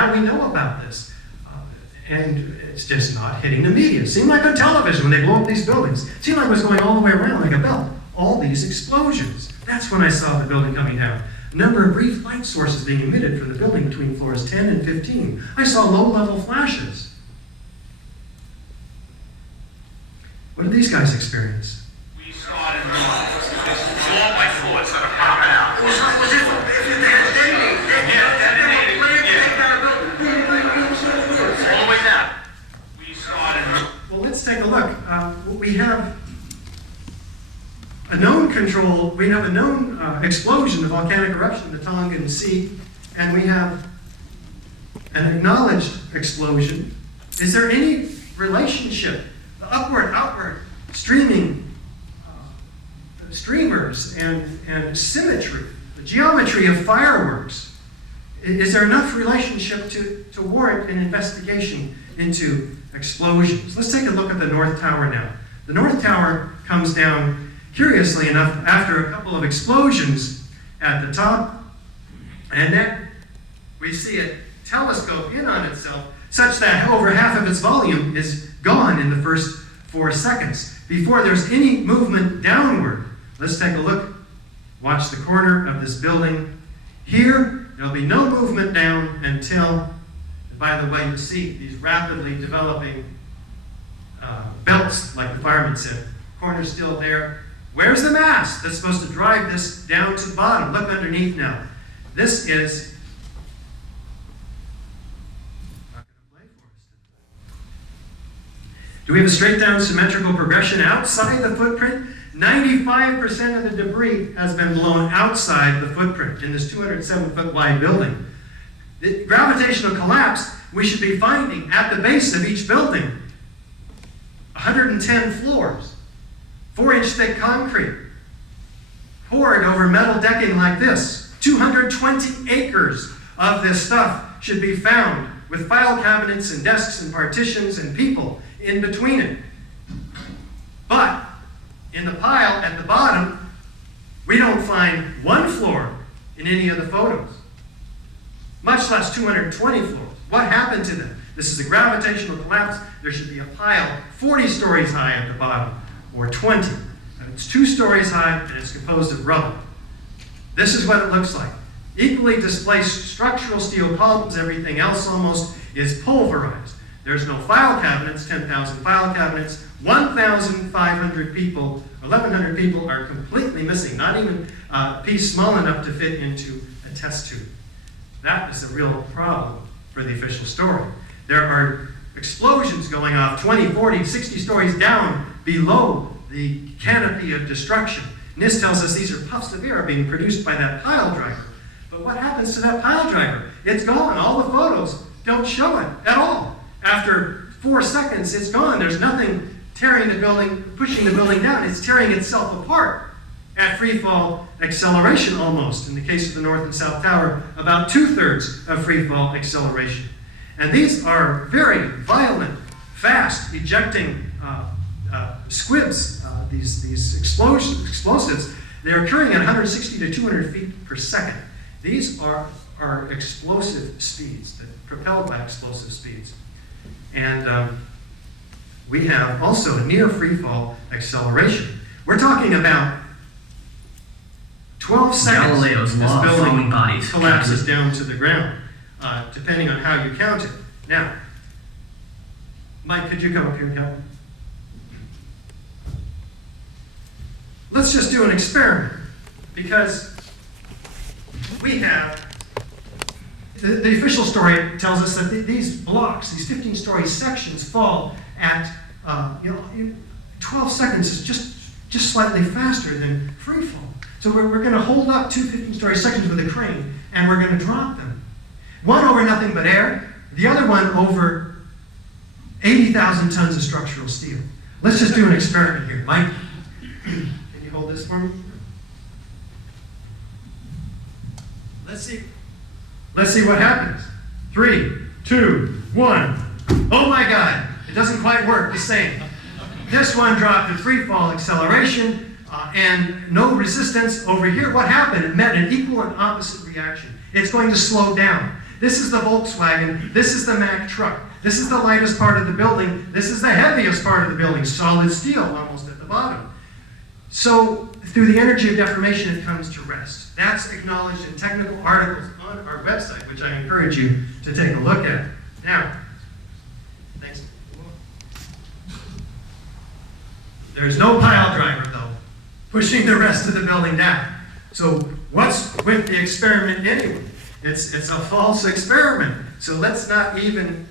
How do we know about this? And it's just not hitting the media. It seemed like on television when they blow up these buildings. It seemed like it was going all the way around like a belt. All these explosions. That's when I saw the building coming down. A number of brief light sources being emitted from the building between floors 10 and 15. I saw low-level flashes. What did these guys experience? We saw it in floor by floor instead of popping out. It was all the way down. We saw it in. Well, let's take a look. We have a known control, we have a known explosion of volcanic eruption in the Tongan Sea, and we have an acknowledged explosion. Is there any relationship, the outward, streaming, streamers and symmetry, the geometry of fireworks? Is there enough relationship to warrant an investigation into explosions? Let's take a look at the North Tower now. The North Tower comes down, curiously enough, after a couple of explosions at the top, and then we see it telescope in on itself such that over half of its volume is gone in the first 4 seconds before there's any movement downward. Let's take a look. Watch the corner of this building. Here, there'll be no movement down until, by the way, you see these rapidly developing belts, like the fireman said. Corner's still there. Where's the mast that's supposed to drive this down to the bottom? Look underneath now. This is not going to play for us. Do we have a straight down symmetrical progression outside the footprint? 95% of the debris has been blown outside the footprint in this 207-foot wide building. The gravitational collapse we should be finding at the base of each building. 110 floors. 4-inch thick concrete poured over metal decking like this. 220 acres of this stuff should be found with file cabinets and desks and partitions and people in between it. But in the pile at the bottom, we don't find one floor in any of the photos, much less 220 floors. What happened to them? This is a gravitational collapse. There should be a pile 40 stories high at the bottom, or 20. It's 2 stories high and it's composed of rubble. This is what it looks like. Equally displaced structural steel columns, everything else almost is pulverized. There's no file cabinets, 10,000 file cabinets, 1,500 people, 1,100 people are completely missing, not even a piece small enough to fit into a test tube. That is a real problem for the official story. There are explosions going off 20, 40, 60 stories down below the canopy of destruction. NIST tells us these are puffs of air being produced by that pile driver. But what happens to that pile driver? It's gone. All the photos don't show it at all. After 4 seconds, it's gone. There's nothing tearing the building, pushing the building down. It's tearing itself apart at free fall acceleration almost. In the case of the North and South Tower, about 2/3 of free fall acceleration. And these are very violent, fast ejecting squibs, these explosives. They're occurring at 160 to 200 feet per second. These are explosive speeds, propelled by explosive speeds. And we have also near free fall acceleration. We're talking about 12 seconds. Galileo's law of flowing bodies collapses down to the ground, depending on how you count it. Now, Mike, could you come up here and help me? Let's just do an experiment, because we have, the official story tells us that these blocks, these 15-story sections fall at, 12 seconds is just slightly faster than free fall. So we're going to hold up 2 15-story sections with a crane, and we're going to drop them. One over nothing but air, the other one over 80,000 tons of structural steel. Let's just do an experiment here. Mike, can you hold this for me? Let's see what happens. 3, 2, 1. Oh my God, it doesn't quite work the same. This one dropped at free fall acceleration and no resistance. Over here, what happened? It met an equal and opposite reaction. It's going to slow down. This is the Volkswagen. This is the Mack truck. This is the lightest part of the building. This is the heaviest part of the building, solid steel almost at the bottom. So through the energy of deformation, it comes to rest. That's acknowledged in technical articles on our website, which I encourage you to take a look at. Now, thanks. There's no pile driver, though, pushing the rest of the building down. So what's with the experiment anyway? It's a false experiment. So let's not even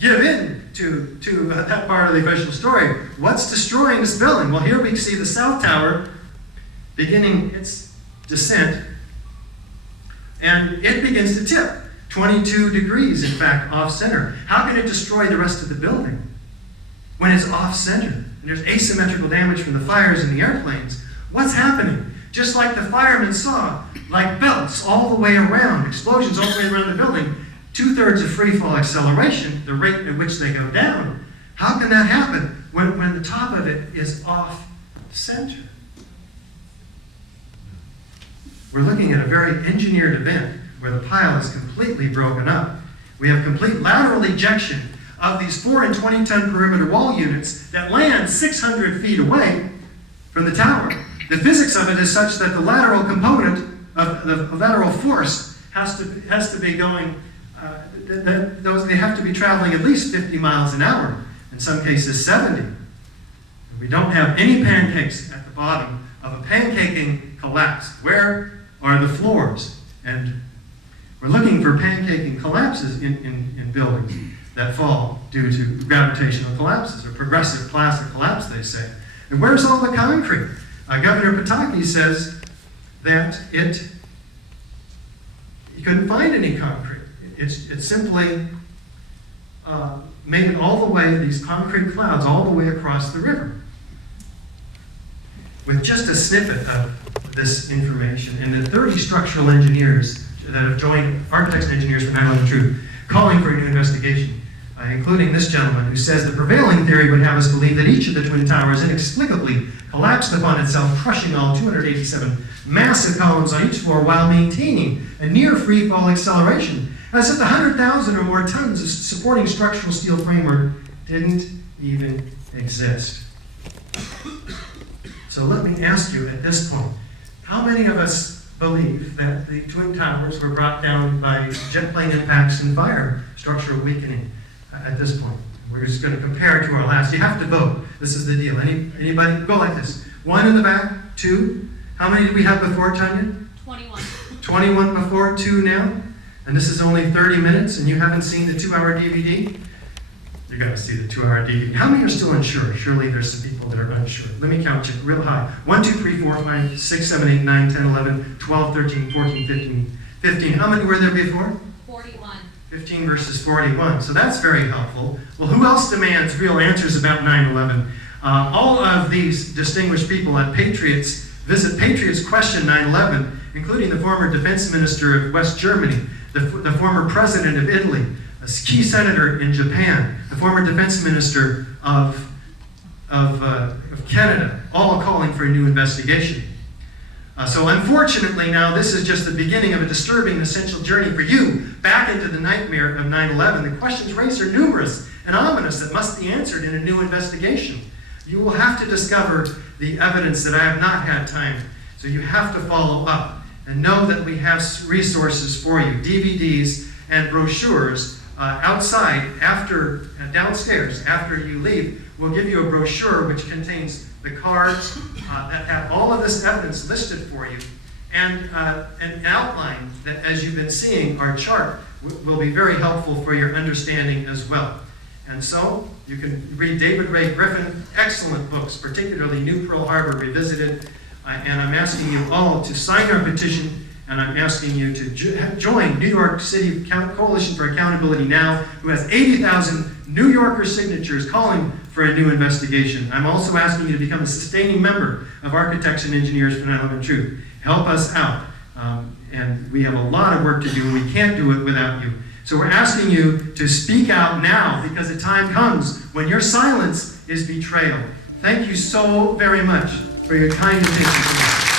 give in to that part of the official story. What's destroying this building? Well, here we see the South Tower beginning its descent, and it begins to tip 22 degrees, in fact, off-center. How can it destroy the rest of the building when it's off-center? And there's asymmetrical damage from the fires in the airplanes. What's happening? Just like the firemen saw, like belts all the way around, explosions all the way around the building, 2/3 of free fall acceleration, the rate at which they go down. How can that happen when the top of it is off-center? We're looking at a very engineered event where the pile is completely broken up. We have complete lateral ejection of these 4 and 20-ton perimeter wall units that land 600 feet away from the tower. The physics of it is such that the lateral component of the lateral force has to be going, they have to be traveling at least 50 miles an hour, in some cases 70. We don't have any pancakes at the bottom of a pancaking collapse. Where are the floors? And we're looking for pancaking collapses in buildings that fall due to gravitational collapses, or progressive plastic collapse, they say. And where's all the concrete? Governor Pataki says that he couldn't find any concrete. It simply made it all the way, these concrete clouds, all the way across the river. With just a snippet of this information, and the 30 structural engineers that have joined architects and engineers for 911TRUTH, calling for a new investigation, including this gentleman who says the prevailing theory would have us believe that each of the Twin Towers inexplicably collapsed upon itself, crushing all 287 massive columns on each floor while maintaining a near free fall acceleration, as if the 100,000 or more tons of supporting structural steel framework didn't even exist. So let me ask you at this point, how many of us believe that the Twin Towers were brought down by jet plane impacts and fire, structural weakening at this point? We're just going to compare it to our last. You have to vote. This is the deal. Anybody? Go like this. 1 in the back, 2. How many did we have before, Tanya? 21. 21 before, 2 now. And this is only 30 minutes, and you haven't seen the 2-hour DVD? You're going to see the 2-hour DVD. How many are still unsure? Surely there's some people that are unsure. Let me count you real high. 1, 2, 3, 4, 5, 6, 7, 8, 9, 10, 11, 12, 13, 14, 15. 15. How many were there before? 41. 15 versus 41. So that's very helpful. Well, who else demands real answers about 9/11? All of these distinguished people at Patriots visit Patriots Question 9/11, including the former defense minister of West Germany, the former president of Italy, a key senator in Japan, the former defense minister of Canada, all calling for a new investigation. So unfortunately now, this is just the beginning of a disturbing and essential journey for you back into the nightmare of 9/11. The questions raised are numerous and ominous that must be answered in a new investigation. You will have to discover the evidence that I have not had time. So you have to follow up and know that we have resources for you, DVDs and brochures outside, downstairs, after you leave. We'll give you a brochure which contains the cards that have all of this evidence listed for you, and an outline that, as you've been seeing, our chart will be very helpful for your understanding as well. And so you can read David Ray Griffin, excellent books, particularly New Pearl Harbor Revisited, and I'm asking you all to sign our petition, and I'm asking you to join New York City Coalition for Accountability Now, who has 80,000 New Yorker signatures calling for a new investigation. I'm also asking you to become a sustaining member of Architects and Engineers for 911TRUTH. Help us out. And we have a lot of work to do, and we can't do it without you. So we're asking you to speak out now, because the time comes when your silence is betrayal. Thank you so very much for your kind attention to me.